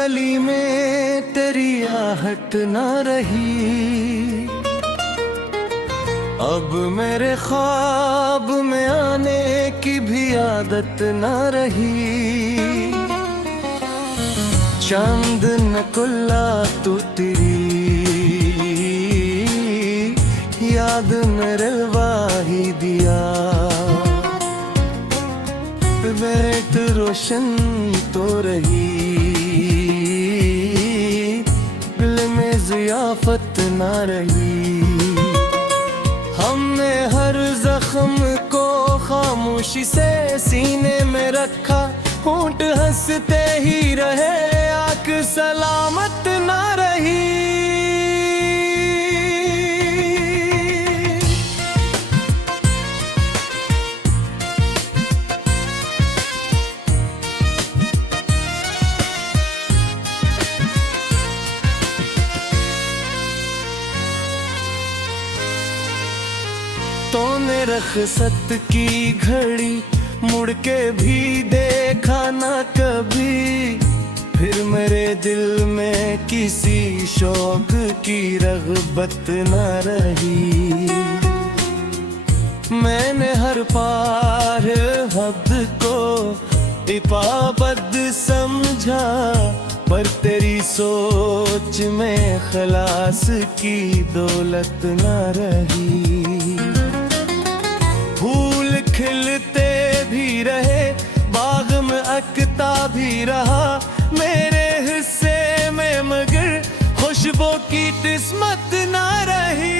गली में तेरी आहट न रही, अब मेरे ख्वाब में आने की भी आदत न रही। चांद न कुल्ला तू तेरी याद मेरे वाही दिया, बैठ रोशन तो रही, दिल में ज़ियाफत ना रही। हमने हर जख्म को खामोशी से सीने में रखा, होंठ हंसते ही रहे, आँख सलामत ना रही। तूने रख़्सत की घड़ी मुड़ के भी देखा ना कभी, फिर मेरे दिल में किसी शौक की रग़बत न रही। मैंने हर पार हद को इबादत समझा, पर तेरी सोच में खलास की दौलत न रही। फूल खिलते भी रहे, बाग में अकता भी रहा, मेरे हिस्से में मगर खुशबू की किस्मत ना रही।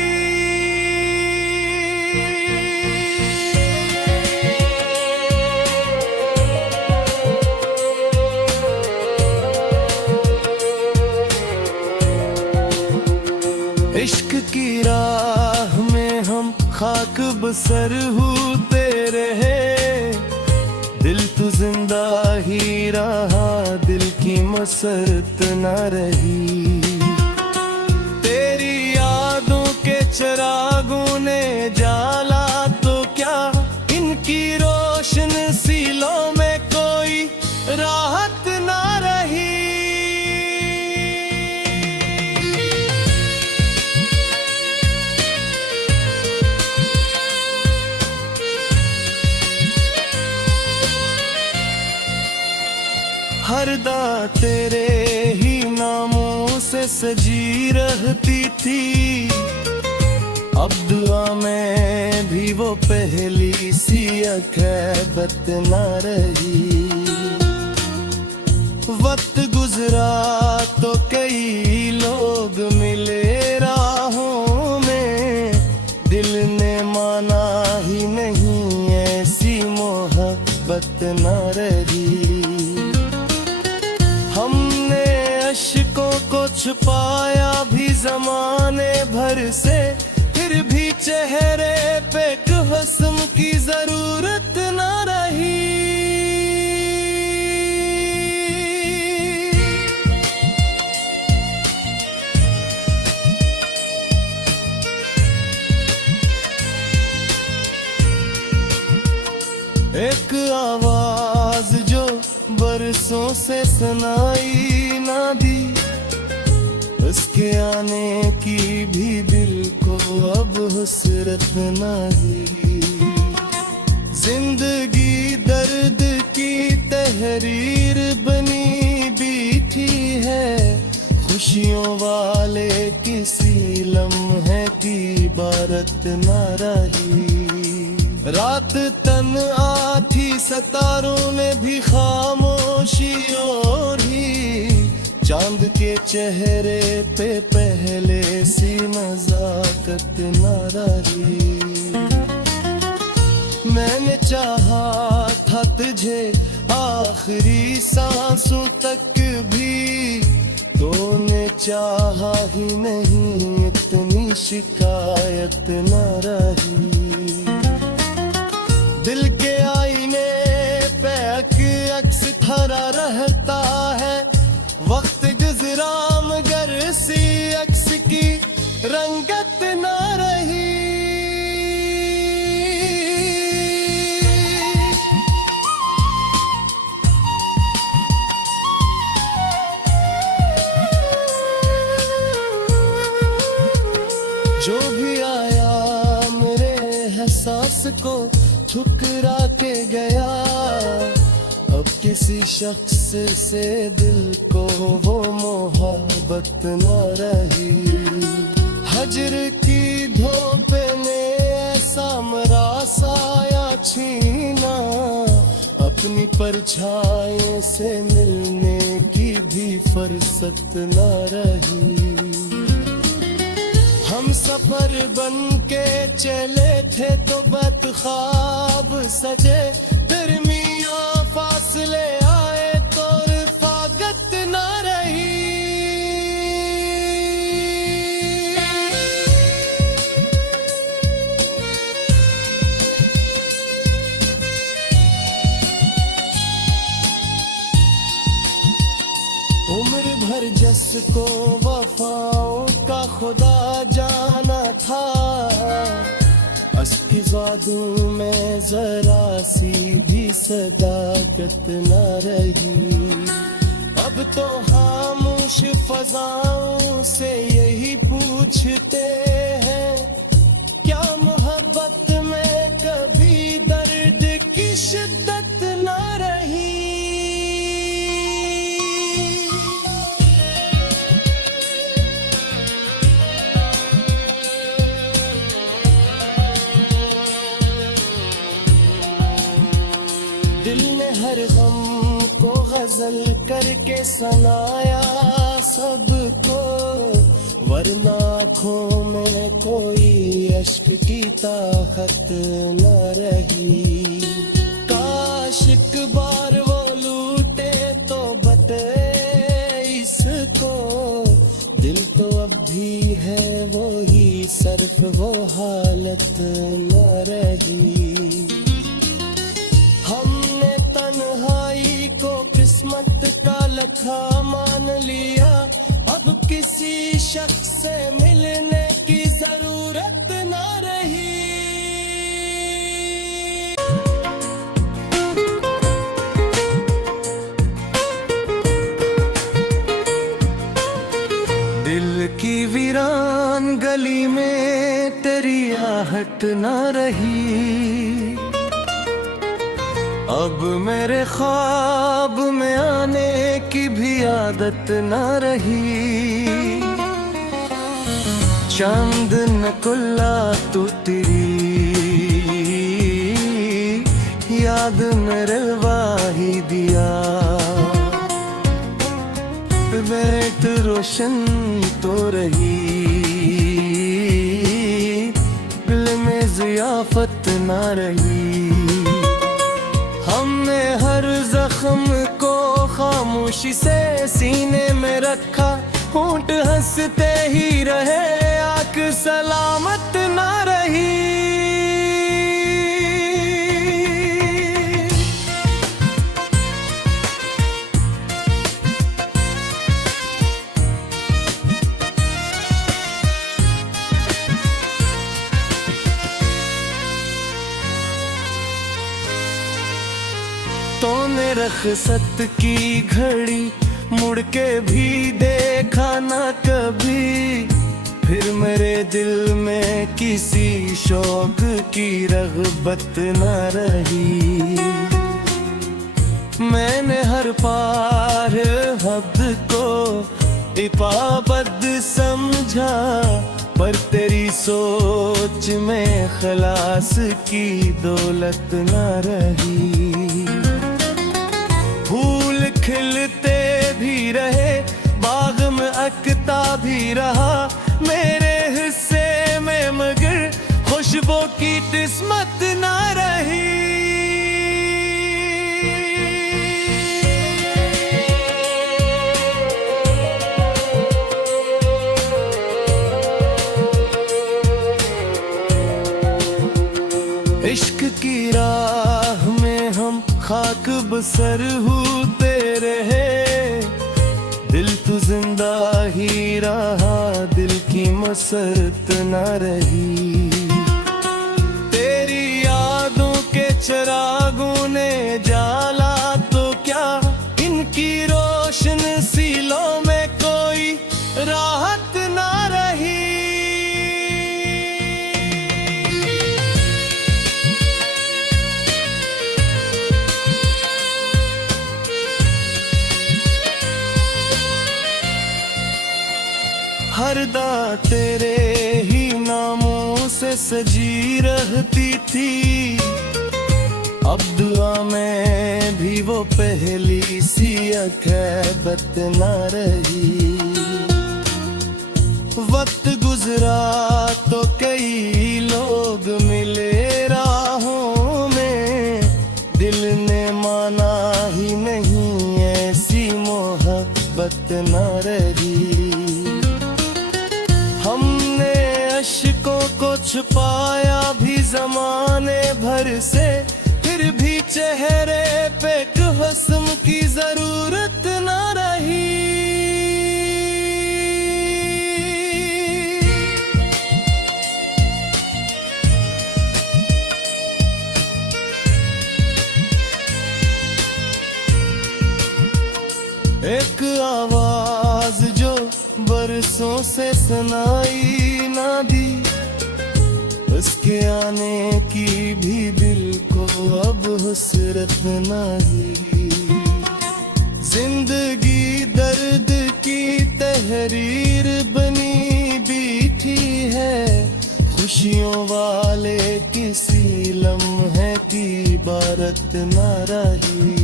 इश्क की राह में हम खाक बसर होते रहे, दिल तो जिंदा ही रहा, दिल की मसरत न रही। तेरी यादों के चिरागों ने जाला तो क्या, इनकी रोशन सीलों में कोई राहत न रही। हरदा तेरे ही नामों से सजी रहती थी, अब दुआ में भी वो पहली सी अखैबत न रही। वक्त गुजरा तो कई लोग मिले राहों में, दिल ने माना ही नहीं ऐसी मोहब्बत न रही। हमने अश्कों को छुपाया भी ज़माने भर से, फिर भी चेहरे पे तबस्सुम की ज़रूरत न रही। एक आवाज़ जो बरसों से सुनाई ना दी, उसके आने की भी दिल को अब हुसरत ना दी। जिंदगी दर्द की तहरीर बनी बैठी है, खुशियों वाले किसी लम्हे की इबारत ना रही। रात तन आती सितारों ने भी खामोशी ओढ़ी, चांद के चेहरे पे पहले सी नजाकत न रही। मैंने चाहा था तुझे आखिरी सांसों तक भी, तूने चाहा ही नहीं, इतनी शिकायत न रही। दिल के आईने पे अक्स खड़ा रहता है, वक्त गुजरा मगर सी अक्स की रंगत न रही। ठुकरा के गया, अब किसी शख्स से दिल को वो मोहब्बत न रही। हजर की धूप ने ऐसा मरासाया छीना, अपनी परछाई से मिलने की भी फुर्सत न रही। हम सफर बन के चले थे तो बदख्वाब सजे, दरमियां फासले आए तो रफाकत न रही। उम्र भर जिसको वफाओं का खुदा जाना था, अस्फिज़ादू में जरा सी भी सदाकत न रही। अब तो खामोश फज़ाओं से यही पूछते हैं, क्या मोहब्बत में कभी दर्द की शिद्दत न रही। दिल ने हर गम को गजल करके सुनाया सबको, वरना आँखों में कोई अश्क की ताकत न रही। काश एक बार वो लूटे तो बटे इसको, दिल तो अब भी है वो ही, सिर्फ वो हालत न रही। हमने तन्हाई को किस्मत का लखा मान लिया, अब किसी शख्स से मिलने की जरूरत न रही। दिल की वीरान गली में तेरी आहट न रही, अब मेरे ख्वाब में आने की भी आदत न रही। चांद न कुल्ला तू तेरी याद में रवाही दिया, बैठ रोशन तो रही, दिल में ज़ियाफत न रही। हमने हर जख्म को खामोशी से सीने में रखा, होंठ हंसते ही रहे, आँख सलामत न रही। तूने रख़्सत की घड़ी मुड़ के भी देखा न कभी, फिर मेरे दिल में किसी शौक की रग़बत न रही। मैंने हर पार हद को इबादत समझा, पर तेरी सोच में खलास की दौलत न रही। फूल खिलते भी रहे, बाग में अकता भी रहा, मेरे हिस्से में मगर खुशबू की किस्मत न रही। इश्क की राह में हम खाक बसर होते रहे, दिल तो जिंदा ही रहा, दिल की मसरत न रही। तेरी यादों के चिरागों ने जाला तो क्या, इनकी रोशन सीलों में कोई राहत न रही। पर्दा तेरे ही नामों से सजी रहती थी। अब दुआ में भी वो पहली सी अखैबत न रही। वक्त गुजरा तो कई लोग मिले राहों में, दिल ने माना ही नहीं ऐसी मोहब्बत न रही। हमने अश्कों को छुपाया भी ज़माने भर से, फिर भी चेहरे पे हुस्न की जरूरत न रही। एक आवाज जो बरसों से सुनाई ना दी, उसके आने की भी दिल को अब हुसरत नहीं। जिंदगी दर्द की तहरीर बनी बैठी है, खुशियों वाले किसी लम्हे की इबारत न रही।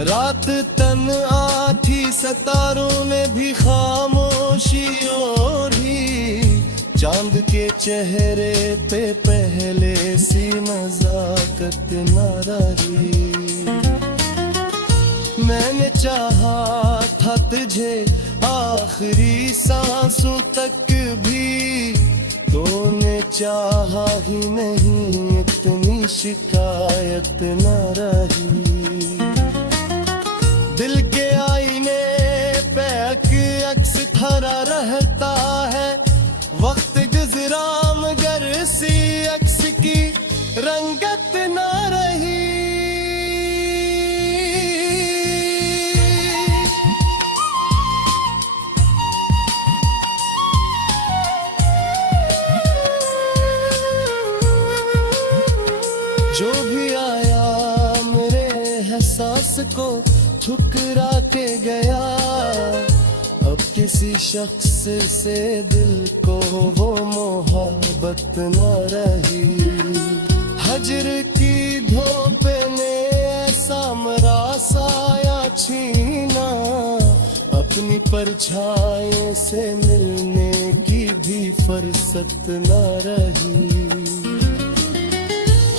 रात तन आठी सितारों में भी खामोशी ओढ़ी, चांद के चेहरे पे पहले सी नजाकत न रही। मैंने चाहा था तुझे आखिरी सांसों तक भी, तूने चाहा ही नहीं, इतनी शिकायत न रही। दिल के आईने पे अक्स खड़ा रहता है, वक्त गुजरा मगर सी अक्स की रंगत न रही। जो भी आया मेरे एहसास को ठुकरा के गया, अब किसी शख्स से दिल को वो मोहब्बत न रही। हजर की धूप ने ऐसा मरासाया छीना, अपनी परछाई से मिलने की भी फुर्सत न रही।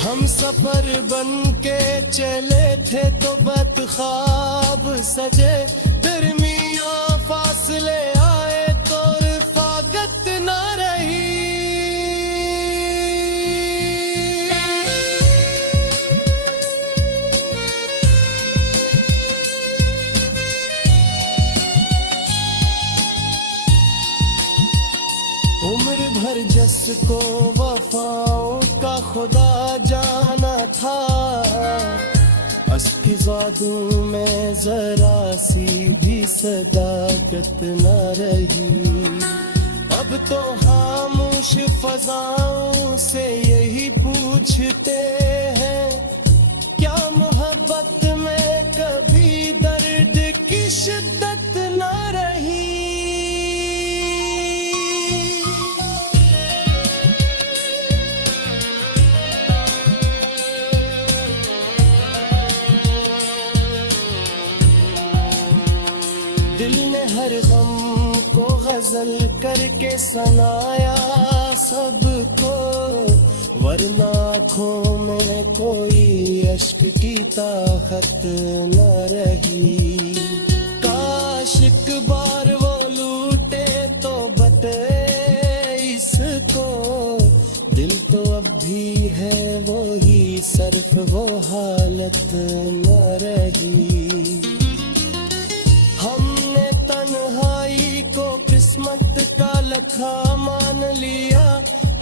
हम सफर बन के चले थे तो बदख्वाब सजे, दरमियां फासले आए तो रफाकत न रही। उम्र भर जिसको वफाओं का खुदा जाना था, अस्की जादू में जरा सी भी सदाकत न रही। अब तो खामोश फजाओं से यही पूछते हैं, क्या मोहब्बत में कभी दर्द की शिद्दत न रही। दिल ने हर गम को गजल करके सुनाया सबको, वरना आँखों में कोई अश्क की ताकत न रही। काश एक बार वो लूटे तो बते इसको, दिल तो अब भी है वो ही, सिर्फ वो हालत न रही। हमने तन्हाई को किस्मत का लखा मान लिया,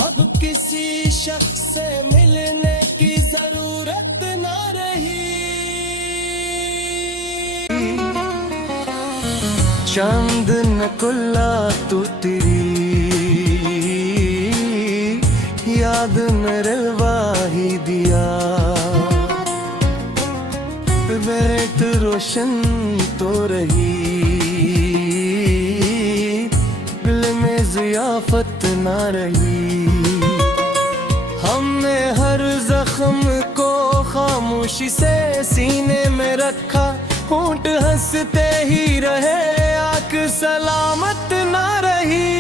अब किसी शख्स से मिलने की जरूरत न रही। चांद न कुल्ला तू तेरी याद में रवा ही दिया, बैठ रोशन तो रही दिल में ज़ियाफ़त ना रही। हमने हर जख्म को खामोशी से सीने में रखा, होंठ हंसते ही रहे, आँख सलामत ना रही।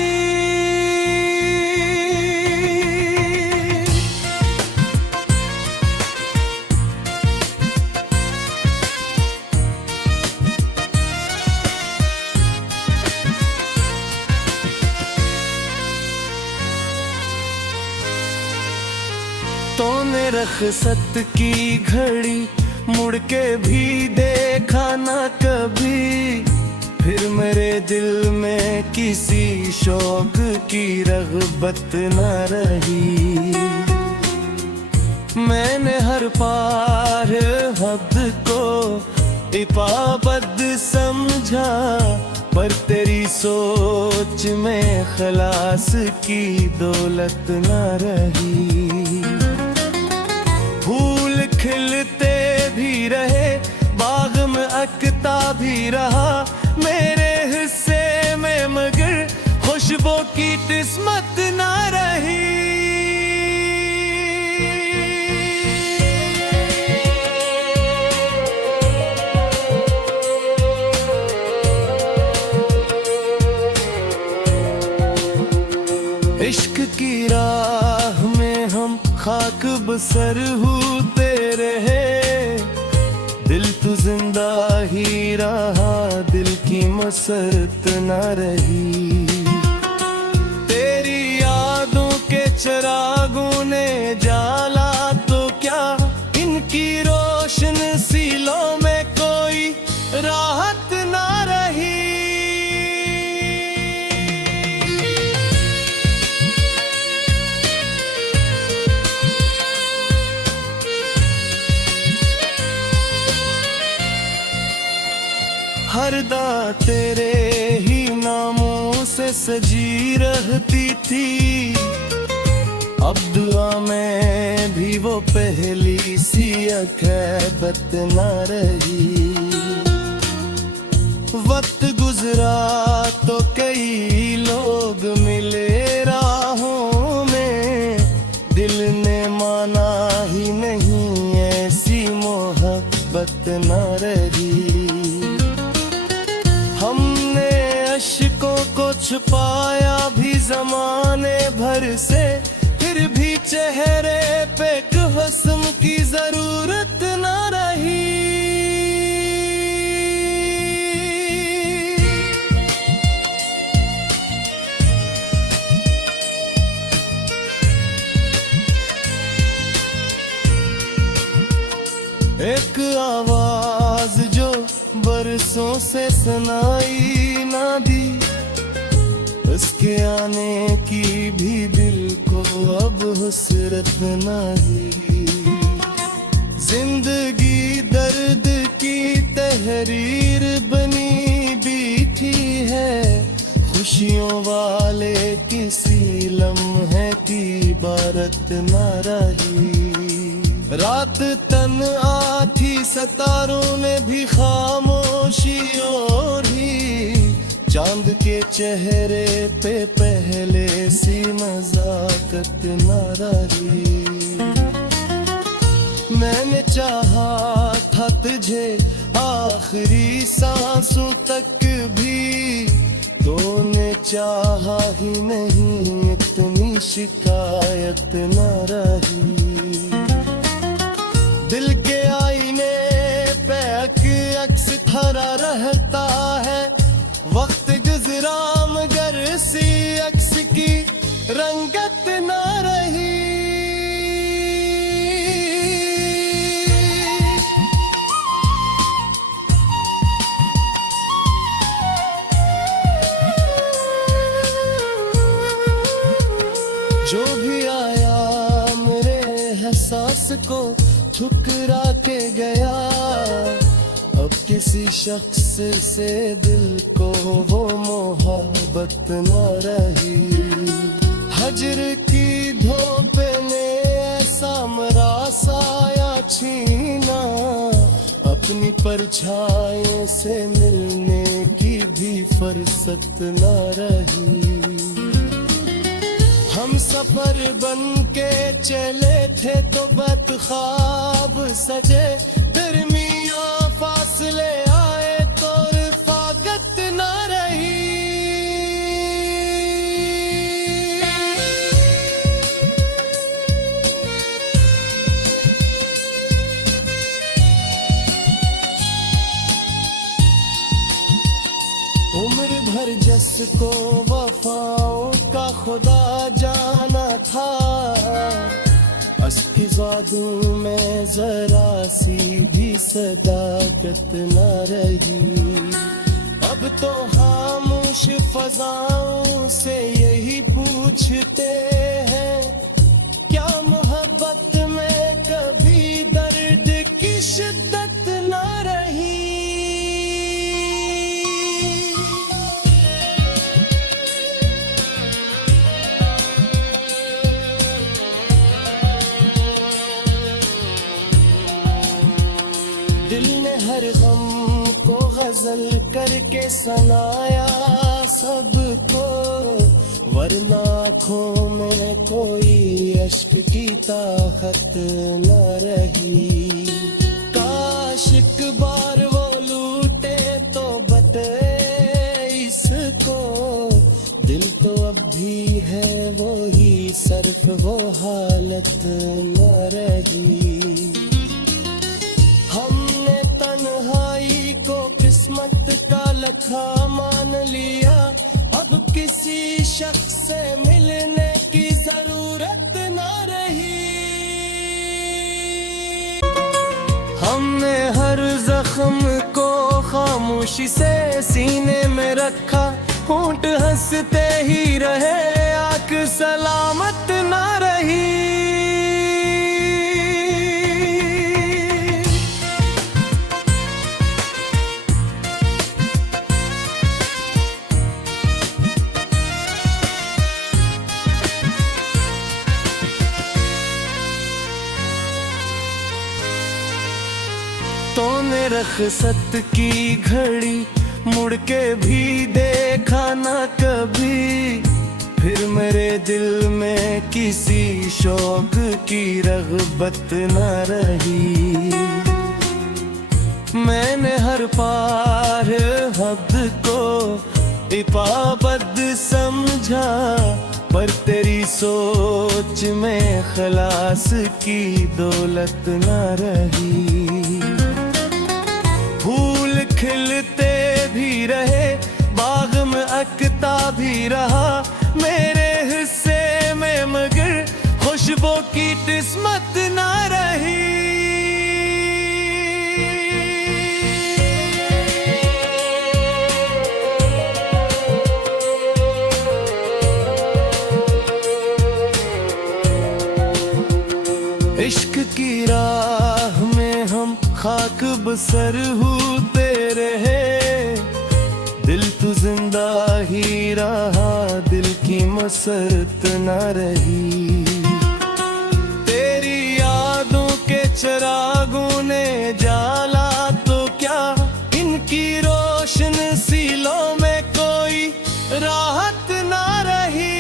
तूने रख़्सत की घड़ी मुड़ के भी देखा ना कभी, फिर मेरे दिल में किसी शौक की रग़बत न रही। मैंने हर पार हद को इबादत समझा, पर तेरी सोच में खलास की दौलत न रही। फूल खिलते भी रहे, बाग में अकता भी रहा, मेरे हिस्से में मगर खुशबू की किस्मत ना रही। इश्क की राह में हम खाक बसर होते रहे, दिल तो जिंदा ही रहा, दिल की मसरत न रही। तेरी यादों के चिरागों ने जाला तो क्या, इनकी रोशन सीलों में कोई राहत न रही। हर दा तेरे ही नामों से सजी रहती थी, अब दुआ में भी वो पहली सी अक़ीदत न रही। वक्त गुजरा तो कई लोग मिले राहों में, दिल ने माना ही नहीं ऐसी मोहब्बत न रही। हमने अश्कों को छुपाया भी ज़माने भर से, फिर भी चेहरे पे हुस्न की ज़रूरत न रही। एक आवाज़ जो बरसों से सुनाई ना दी, उसके आने की भी दिल को अब हुसरत ना दी। जिंदगी दर्द की तहरीर बनी बीठी है, खुशियों वाले किसी लम्हे की इबारत ना रही। रात तन आठी सितारों ने भी खामोशी ओढ़ी, चांद के चेहरे पे पहले सी नज़ाकत न रही। मैंने चाहा था तुझे आखिरी सांसों तक भी, तूने चाहा ही नहीं, इतनी शिकायत न रही। दिल के आईने पे अक्स खड़ा रहता है, वक्त गुजरा मगर सी अक्स की रंगत न रही। जो भी आया मेरे एहसास को ठुकरा के गया, अब किसी शख्स से दिल को वो मोहब्बत न रही। हजर की धूप ने ऐसा मरा साया छीना, अपनी परछाई से मिलने की भी फुर्सत न रही। हम सफर बन के चले थे तो बदख्वाब सजे, दरमियां फासले आए तो रफाकत ना रही। उम्र भर जस को वफाओं का खुदा जाना था, अस्फिज़ादों में जरा सी भी सदाकत न रही। अब तो खामोश फजाओं से यही पूछते हैं, क्या मोहब्बत में कभी दर्द की शिद्दत न रही। दिल ने हर गम को गजल करके सुनाया सबको, वरना आँखों में कोई अश्क की ताकत न रही। काश एक बार वो लूटे तो बटे इसको, दिल तो अब भी है वो ही, सिर्फ वो हालत न रही। हमने तन्हाई को किस्मत का लखा मान लिया, अब किसी शख्स से मिलने की जरूरत ना रही। हमने हर जख्म को खामोशी से सीने में रखा, होंठ हंसते ही रहे, आंख सलामत ना रही। तूने रख़्सत की घड़ी मुड़ के भी देखा ना कभी, फिर मेरे दिल में किसी शौक की रग़बत न रही। मैंने हर पार हद को इबादत समझा, पर तेरी सोच में खलास की दौलत न रही। फूल खिलते भी रहे, बाग में अकता भी रहा, मेरे हिस्से में मगर खुशबू की किस्मत ना रही। इश्क की राह में हम खाक बसर होते रहे, दिल तो जिंदा ही रहा, दिल की मसरत न रही। तेरी यादों के चिरागों ने जाला तो क्या, इनकी रोशन सीलों में कोई राहत न रही।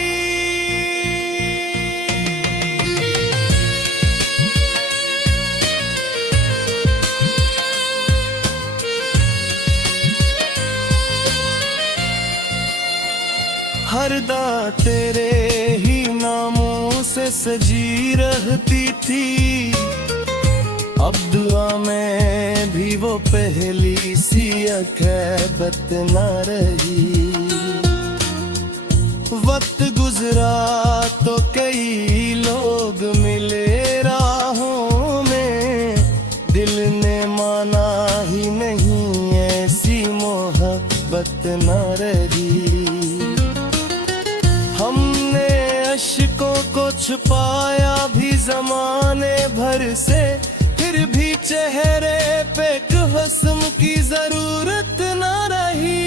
हरदा तेरे ही नामों से सजी रहती थी, अब दुआ में भी वो पहली सी अकैबत न रही। वक्त गुजरा तो कई लोग मिले राहों में, दिल ने माना ही नहीं ऐसी मोहब्बत न रही। हमने अश्कों को छुपाया भी ज़माने भर से, फिर भी चेहरे पे कसम की जरूरत न रही।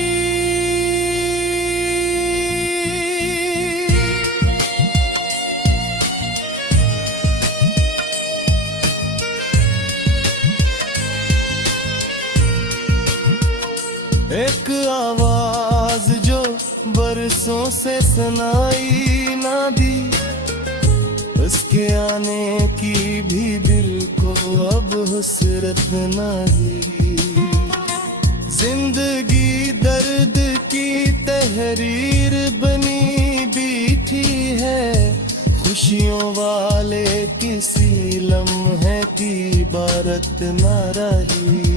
एक आवाज जो बर बरसों से सुनाई ना दी, उसके आने की भी दिल को अब हुसरत नहीं। जिंदगी दर्द की तहरीर बनी बैठी है, खुशियों वाले किसी लम्हे की इबारत न रही।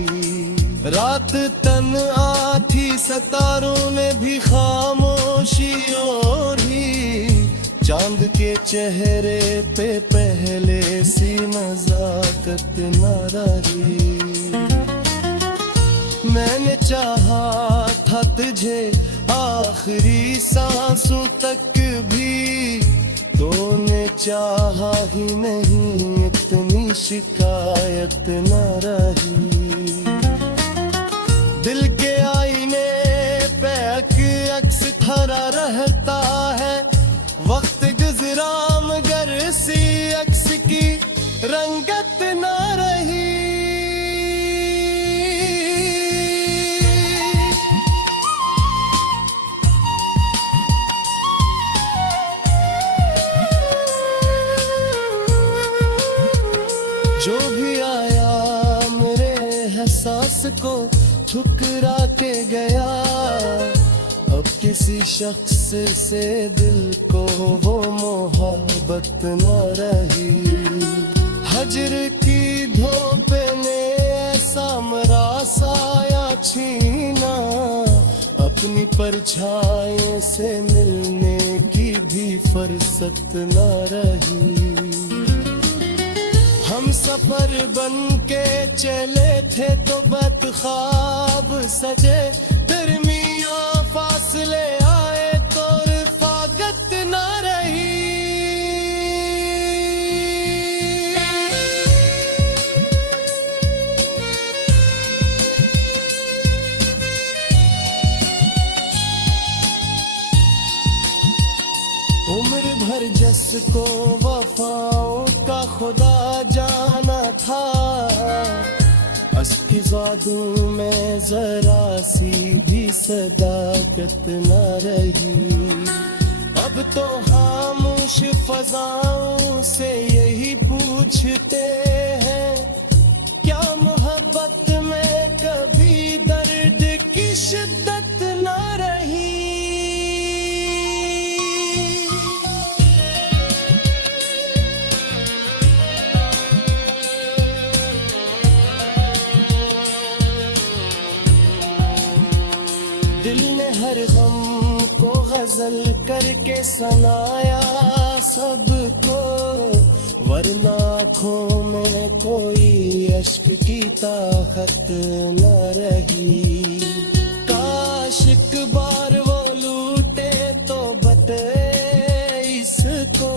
रात तन आठी सितारों ने भी खामोशी ओढ़ी, चांद के चेहरे पे पहले सी नजाकत न रही। मैंने चाहा था तुझे आखिरी सांसों तक भी, तूने चाहा ही नहीं, इतनी शिकायत न रही। दिल के आईने पे अक्स खड़ा रहता है, वक्त गुजरा मगर सी अक्स की रंगत न रही। जो भी आया मेरे एहसास को ठुकरा के गया, अब किसी शख्स से दिल को वो मोहब्बत न रही। हजर की धूप ने ऐसा मरासाया छीना, अपनी परछाई से मिलने की भी फुर्सत न रही। हम सफर बन के चले थे तो बदख्वाब सजे, दरमियां फासले आए तो रफाकत न रही। उम्र भर जिसको वफाओं का खुदा जाना था, अस्की जादू में जरा सी भी सदाकत न रही। अब तो खामोश फजाओं से यही पूछते हैं, क्या मोहब्बत में कभी दर्द की शिद्दत न रही। दिल ने हर गम को गजल करके सुनाया सबको, वरना आँखों में कोई अश्क की ताकत न रही। काश एक बार वो लूटे तो बटे इसको,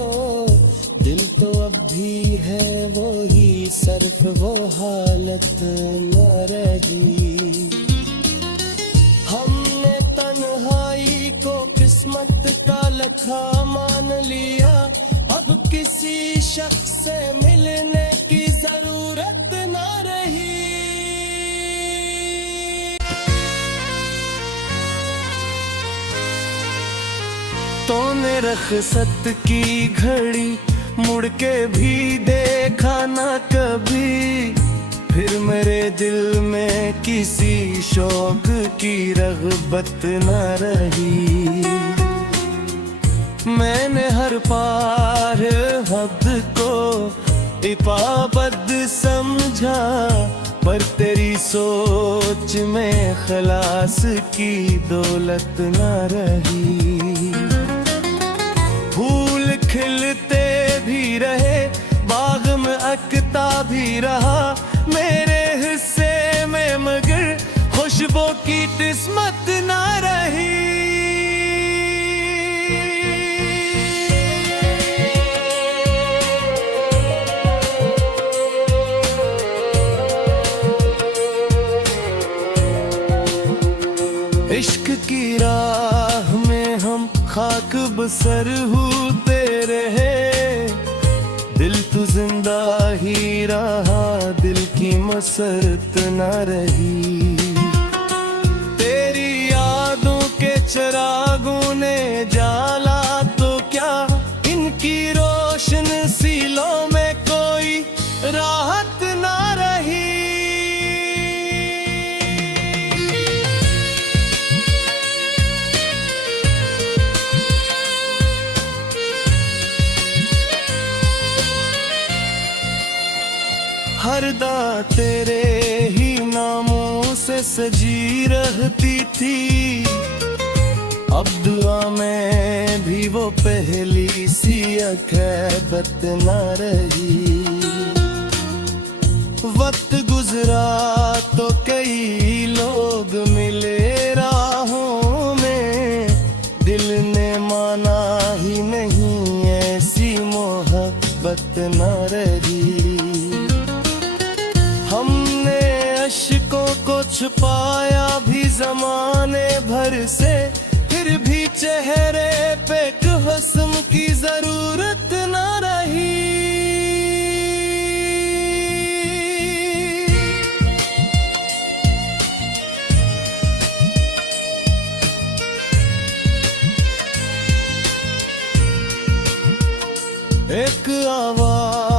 दिल तो अब भी है वो ही, सिर्फ वो हालत न रही। हमने तन्हाई को किस्मत का लखा मान लिया, अब किसी शख्स से मिलने की जरूरत न रही। तूने रख़्सत की घड़ी मुड़ के भी देखा न कभी, फिर मेरे दिल में किसी शौक की रग़बत न रही। मैंने हर पार हद को इबादत समझा, पर तेरी सोच में खलास की दौलत न रही। फूल खिलते भी रहे, बाग में अकता भी रहा, मेरे हिस्से में मगर खुशबू की किस्मत ना रही। इश्क की राह में हम खाक बसर होते रहे, दिल तो जिंदा ही रहा, दिल की मसरत न रही। तेरी यादों के चिरागों ने जाला तो क्या, इनकी रोशन सीलों में कोई राहत ना रही। हरदा तेरे ही नामों से सजी रहती थी, अब दुआ में भी वो पहली सी अखैबत ना रही। वक्त गुजरा तो कई लोग मिले राहों में, दिल ने माना ही नहीं ऐसी मोहब्बत ना रही। हमने अश्कों को छुपाया भी ज़माने भर से, फिर भी चेहरे पे हुस्न की जरूरत ना रही। एक आवाज